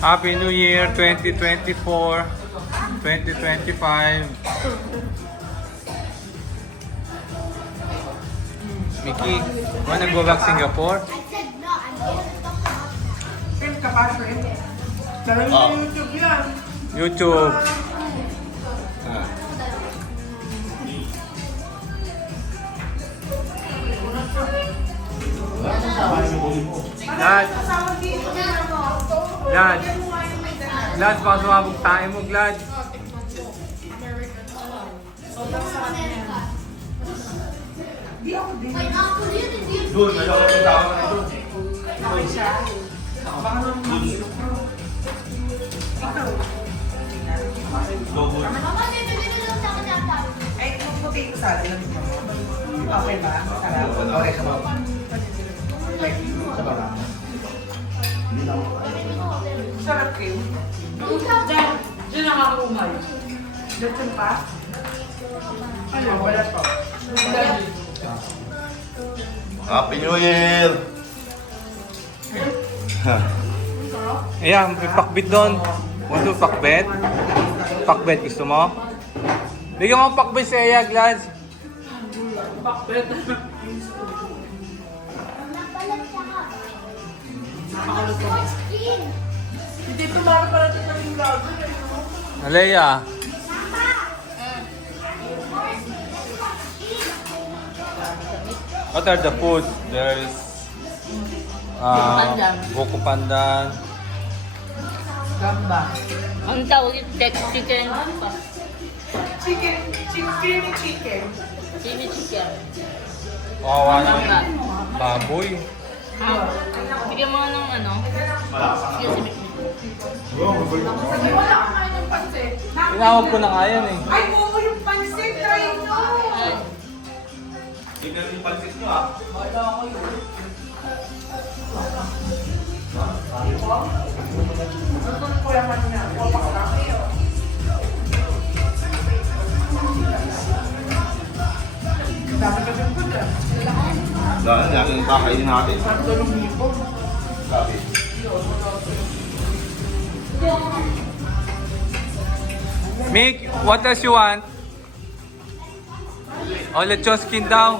Happy New Year 2024, 2025. Mickey, wala nag-go back Singapore? Shrimp ka pa, shrimp. Dalawa Oh. yung YouTube yan. YouTube. Glad. Glad. Glad, baka sumabog tayo mo, Glad. Doon, ayaw ko yung tawag na doon. Okay siya. Baka nung Logo. ay, kung potato salad lang ito. Okay ba? Sarap. Okay ka ba? Sarap kayo. Diyan nakakaumay. Diyan pa? Ano? Wala pa. Happy New Year! Ayan, may pakbit doon. Want to pakbet? Pakbet, gusto mo? Bigyan mo ang pakbet sa iya, Glad. Bakbet. Hindi tumara pala ito ng lago. Alea. What are the foods? There's buko pandan. Gamba. Ang tawag yung chicken. Chicken. Creamy chicken. Chimi chicken. Kawawa naman. Baboy. Bigyan mo nga ng ano. Sige, sige. Sabi, wala ka kain ng pansit. Tinawag ko na nga yan eh. Ay, oo, yung pansit. Try nyo. Ay, Tignan yung pansit nyo ah. Nagulong ko lang kanina. Wapak na. Dami ka din po dyan. Dahil yan yung kakainin natin. Sarap doon ng hipo. Sabi. Mick, what else you want? Oh, lechon skin daw.